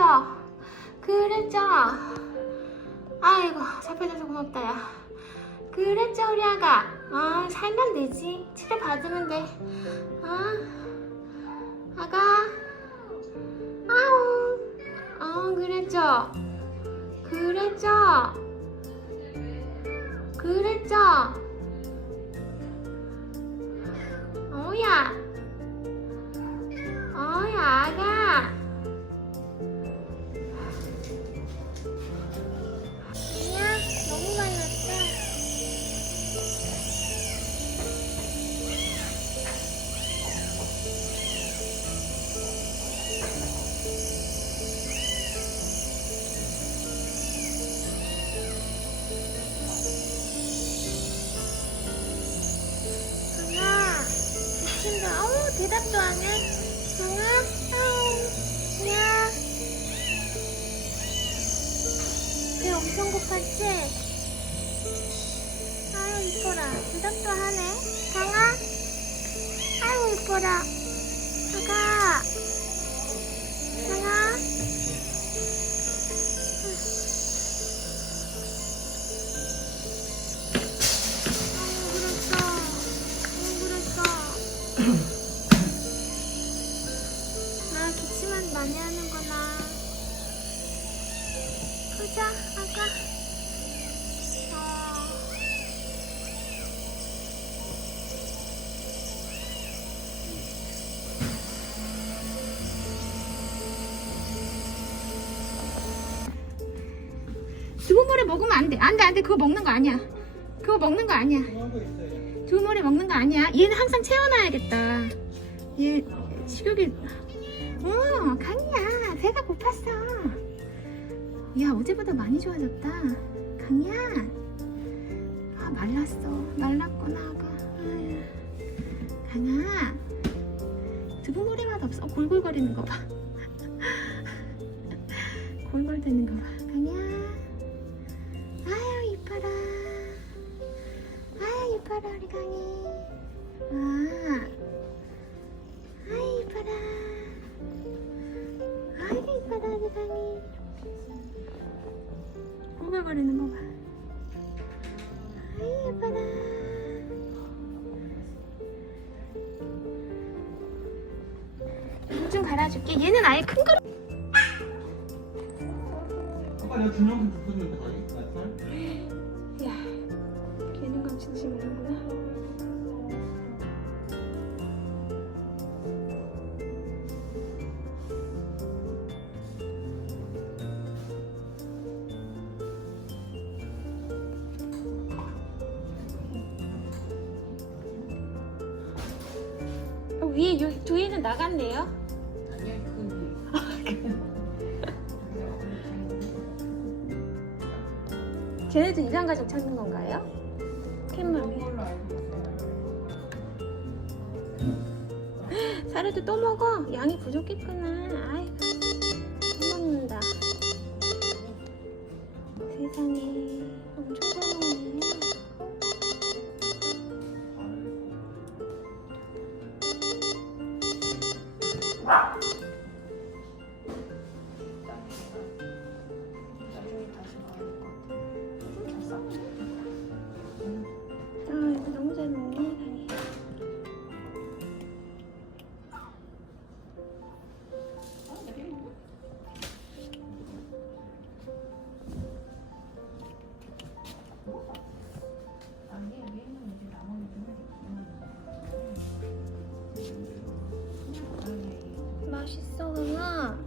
어 그랬죠? 그랬죠? 아이고 잡혀줘서 고맙다 야. 그랬죠 우리 아가? 아 살면 되지. 치료 받으면 돼. 아, 아가? 아웅 어 그랬죠? 그랬죠? 그랬죠? 어야 엄청 고팠지? 아유 이뻐라. 대답도 하네. 강아. 아유 이뻐라. 강아. 기침만 많이 하는구나 보자 아가 어. 두부모래 먹으면 안 돼. 안 돼, 안 돼. 그거 먹는 거 아니야. 그거 먹는 거 아니야. 두부모래 먹는 거 아니야. 얘는 항상 채워놔야겠다. 얘 식욕이. 어, 강이야. 배가 고팠어. 야, 어제보다 많이 좋아졌다. 강이야. 아, 말랐어. 말랐구나, 아가. 아유. 강아. 두부모래 맛 없어. 어, 골골거리는 거 봐. 골골대는 거 봐. 강이야. 꼬글거리는 거 봐. 아유 이뻐라. 물좀 갈아줄게. 얘는 아예 큰 그릇. 아까 내가 준영이 줬었는데? 야 걔는 감칭심이는구나 위에 요 뒤에는 나갔네요. 쟤네도 이상 가족 찾는 건가요? 캔맘이 사료도 또 먹어? 양이 부족했구나 아이고 또 먹는다 세상에 엄청 잘 먹네 아 맛있어 강아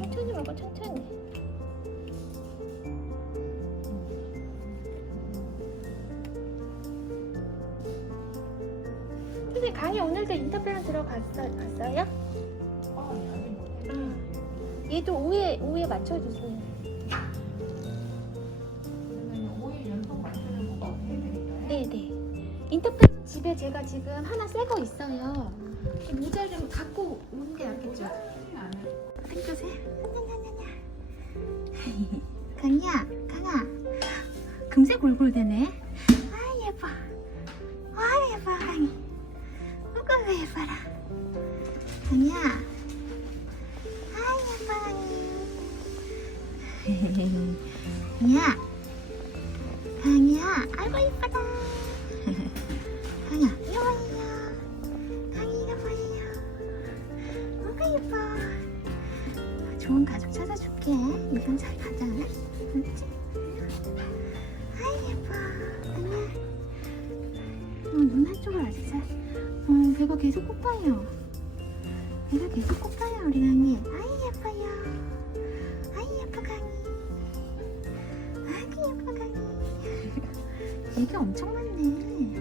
천천히 먹어 천천히 선생님 강의 오늘도 인터뷰랑 들어갔어, 갔어요? 응. 얘도 오후에, 오후에 맞춰주세요 집에 제가 지금 하나 새 거 있어요 이 모자 좀 갖고 오는 게 낫겠죠? 강이야, 강아. 금세 골골대네. 예뻐. 와 예뻐 강이. 누가 예뻐라. 강이야. 아 예뻐 강이. 강이야. 강이야. 예뻐. 좋은 가족 찾아줄게. 이건 잘 가자. 알았지? 아이 예뻐. 아니야. 어, 눈 한쪽을 아직 잘. 어, 배가 계속 고파요. 배가 계속 고파요, 우리 강이. 아이 예뻐요. 아이 예뻐 강이. 아이 예뻐 강이. 애기 엄청 많네.